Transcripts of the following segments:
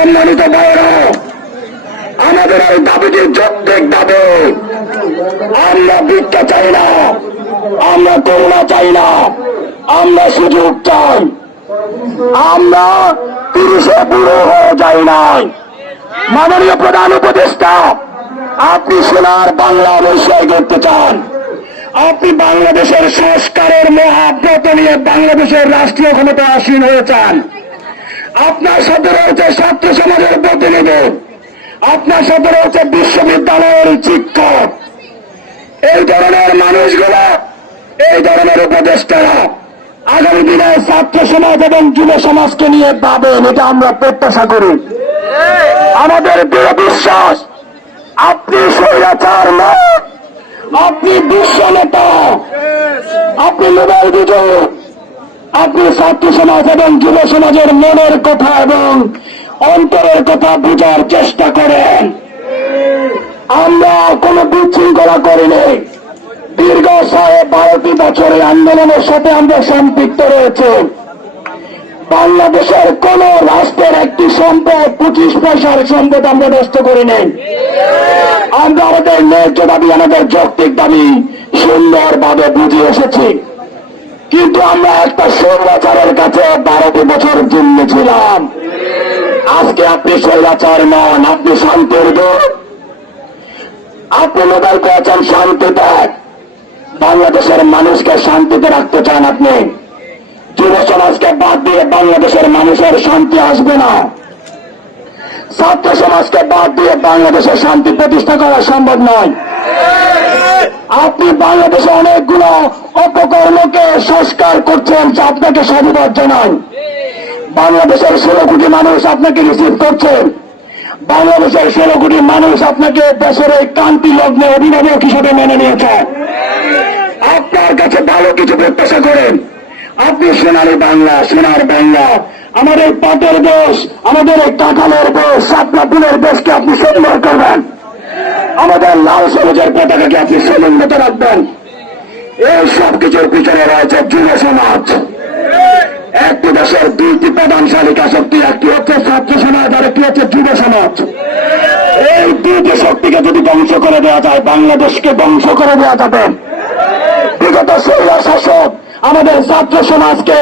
সম্মানিত বাইরা আমাদের এই দাবিটি যৌক্তিক দাবি। আমরা ভিক্ষা চাই না, আমরা করুণা চাই না, আমরা সুযোগ চাই। আমরা তিরিশে বুড়ো হয়ে যাই নাই। মাননীয় প্রধান উপদেষ্টা, আপনি সোনার বাংলাদেশে করতে চান। আপনি বাংলাদেশের সংস্কারের মহাব্রত নিয়ে বাংলাদেশের রাষ্ট্রীয় ক্ষমতা আসীন হয়ে চান। আপনার সাথে রয়েছে ছাত্র সমাজের প্রতিনিধি। আপনার সাথে রয়েছে বিশ্ববিদ্যালয়ের শিক্ষক। এই ধরনের মানুষগুলো, এই ধরনের উপদেষ্টারা আগামী দিনে ছাত্র সমাজ এবং যুব সমাজকে নিয়ে পাবেন এটা আমরা প্রত্যাশা করি। আমাদের দৃঢ় বিশ্বাস, আপনি স্বৈরাচার নন আপনি বিশ্ব নেতা আপনি নোবেল বিজয়ী। আপনি ছাত্র সমাজ এবং যুব সমাজের মনের কথা এবং অন্তরের কথা বুঝার চেষ্টা করেন। আমরা কোনো বিশৃঙ্খলা করিনি। দীর্ঘ সাড়ে বারোটি বছরের আন্দোলনের সাথে আমরা সম্পৃক্ত রয়েছে। বাংলাদেশের কোন রাষ্ট্রের একটি সম্পদ পঁচিশ পয়সার সম্পদ আমরা নষ্ট করি নেই আমরা আমাদের ন্যায্য দাবি, আমাদের যৌক্তিক দাবি সুন্দরভাবে বুঝে এসেছি। কিন্তু আমরা একটা স্বৈরাচারের কাছে বারোটি বছর জন্য ছিলাম। আজকে আপনি স্বৈরাচার নন, আপনি শান্তির দূত। আপনি নোবেল পেয়েছেন শান্তি ত্যাগ বাংলাদেশের মানুষকে শান্তিতে রাখতে চান আপনি। যুব সমাজকে বাদ দিয়ে বাংলাদেশের মানুষের শান্তি আসবে না। ছাত্র সমাজকে বাদ দিয়ে বাংলাদেশের শান্তি প্রতিষ্ঠা করা সম্ভব নয়। আপনি বাংলাদেশে অনেকগুলো অপকর্মকে সংস্কার করছেন যা আপনাকে সাধুবাদ জানান বাংলাদেশের ষোলো কোটি মানুষ আপনাকে রিসিভ করছেন বাংলাদেশের ষোলো কোটি মানুষ আপনাকে দেশের এই কান্তি লগ্নে অভিভাবক হিসেবে মেনে নিয়েছে। আপনার কাছে ভালো কিছু প্রত্যাশা করেন। আপনি সোনালী বাংলা, সোনার বাংলা আমাদের পাটের দেশ আমাদের এই কাঁঠালের দেশ সাতলা ফুলের দেশকে আপনি সুন্দর করবেন। আমাদের লাল সবুজের পতাকাকে আপনি সমুন্নত রাখবেন। এই সব কিছুর পিছনে রয়েছে যুব সমাজ। একটি দেশের দুইটি প্রধানশালিকা শক্তি, একটি হচ্ছে ছাত্র সমাজ আর একটি হচ্ছে যুব সমাজ। এই দুইটি শক্তিকে যদি ধ্বংস করে দেওয়া যায়, বাংলাদেশকে ধ্বংস করে দেওয়া যাবে। বিগত শৈলা শাসক আমাদের ছাত্র সমাজকে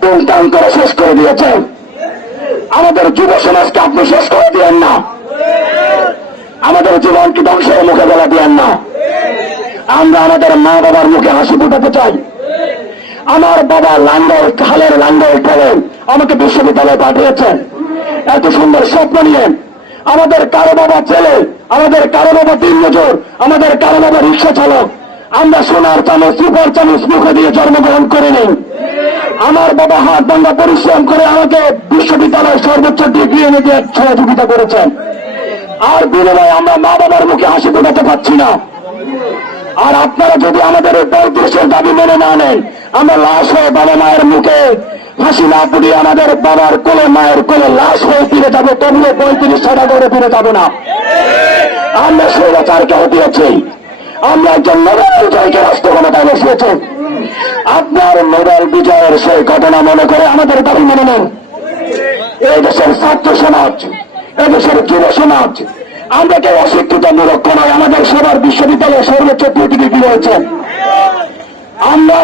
টুনটান করে শেষ করে দিয়েছে। আমাদের যুব সমাজকে আপনি শেষ করে দিয়েন না। আমাদের জীবনকে ধ্বংসের মুখে বেলা দিয়েন না। আমরা আমাদের মা বাবার মুখে হাসি ফুটাতে চাই। আমার বাবা লাঙ্গল, খালের লাঙ্গল ফেলেন আমাকে বিশ্ববিদ্যালয়ে পাঠিয়েছেন। এত সুন্দর স্বপ্ন নিয়ে আমাদের কারও বাবা ছেলে, আমাদের কারও বাবা দিন মজুর আমাদের কারও বাবা রিক্সা চালক। আমরা সোনার চামচ, সুপার চামচ মুখে দিয়ে জন্মগ্রহণ করে নেই আমার বাবা হাত ভাঙ্গা পরিশ্রম করে আমাকে বিশ্ববিদ্যালয়ের সর্বোচ্চ ডিগ্রি এনে দিয়ে সহযোগিতা করেছেন। আর বিনিময়ে আমরা মা বাবার মুখে হাসি ফোটাতে পারছি না। আর আপনারা যদি আমাদের এই পঁয়ত্রিশের দাবি মেনে না নেন, আমরা লাশ হয়ে বাবা মায়ের মুখে হাসি না পুড়িয়ে আমাদের বাবার কোলে, মায়ের কোলে লাশ হয়ে ফিরে যাবে, তবুও পঁয়ত্রিশ টাকা করে ফিরে যাব না। আমরা স্বৈরাচারকে হটিয়েছি। আমরা একজন নোবেল বিজয়কে রাষ্ট্র ক্ষমতায় বসিয়েছি। আপনার নোবেল বিজয়ের সেই ঘটনা মনে করে আমাদের দাবি মেনে নেন। এই দেশের ছাত্র সমাজ এদেশের যুব সমাজ আমরা কেউ অশিক্ষিত মূলক্ষ নয়, আমাদের সবার বিশ্ববিদ্যালয়ে সর্বোচ্চ প্রতিনিধি রয়েছে। আমরা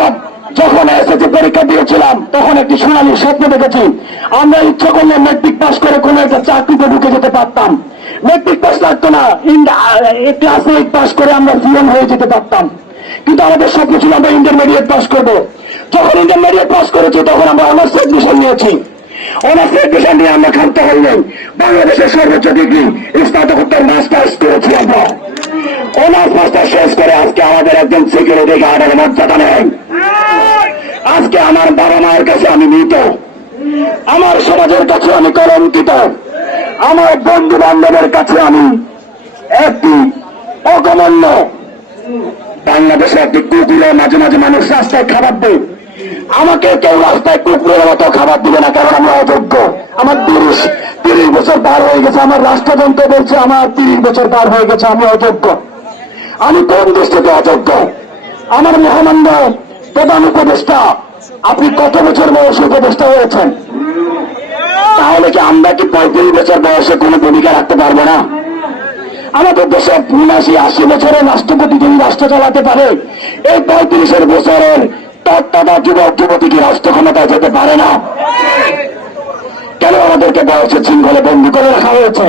যখন এসএসসি পরীক্ষা দিয়েছিলাম, তখন একটি সোনালী স্বপ্ন দেখেছি। আমরা ইচ্ছা করলে মেট্রিক পাস করে কোনো একটা চাকরিতে ঢুকে যেতে পারতাম। মেট্রিক পাস লাগতো না ক্লাস এইট পাস করে আমরা সিএম হয়ে যেতে পারতাম। কিন্তু আমাদের স্বপ্ন ছিল আমরা ইন্টারমিডিয়েট পাস করব। যখন ইন্টারমিডিয়েট পাস করেছি, তখন আমরা অনার্স এডমিশন নিয়েছি। অনার্স এডমিশন নিয়ে আমরা খামতে হই নাই। বাংলাদেশের সর্বোচ্চ ডিগ্রি স্নাতকোত্তর মাস্টার্স করেছি আমরা। অনার্স মাস্টার শেষ করে আজকে আমাদের একজন সিকিউরিটি গার্ডের মর্যাদা নেই। আজকে আমার বাবা মায়ের কাছে আমি মৃত। আমার সমাজের কাছে আমি কলঙ্কিত। আমার বন্ধু বান্ধবের কাছে আমি একটি অকমন্য বাংলাদেশে একটি কুকুরে মাঝে মাঝে মানুষ রাস্তায় খাবার দেয়। আমাকে কেউ রাস্তায় কুকুরের মতো খাবার দিবে না, কারণ আমরা অযোগ্য। আমার তিরিশ তিরিশ বছর পার হয়ে গেছে, আমার রাষ্ট্রযন্ত্র বলছে আমার তিরিশ বছর পার হয়ে গেছে, আমি অযোগ্য। আমি কোন দৃষ্টিতে অযোগ্য? আমার মহামান্য প্রধান উপদেষ্টা, আপনি কত বছর বয়সে উপদেষ্টা হয়েছেন? তাহলে কি আমরা কি পঁয়ত্রিশ বছর বয়সে কোনো ভূমিকা রাখতে পারব না? আমাদের দেশে উনাশি আশি বছরের রাষ্ট্রপতি যদি রাষ্ট্র চালাতে পারে, এই পঁয়ত্রিশের বছরের তত্ত্বাদা যুবক যুবতী কি রাষ্ট্র ক্ষমতায় যেতে পারে না? কেন আমাদেরকে বয়সের শৃঙ্খলে বন্দী করে রাখা হয়েছে?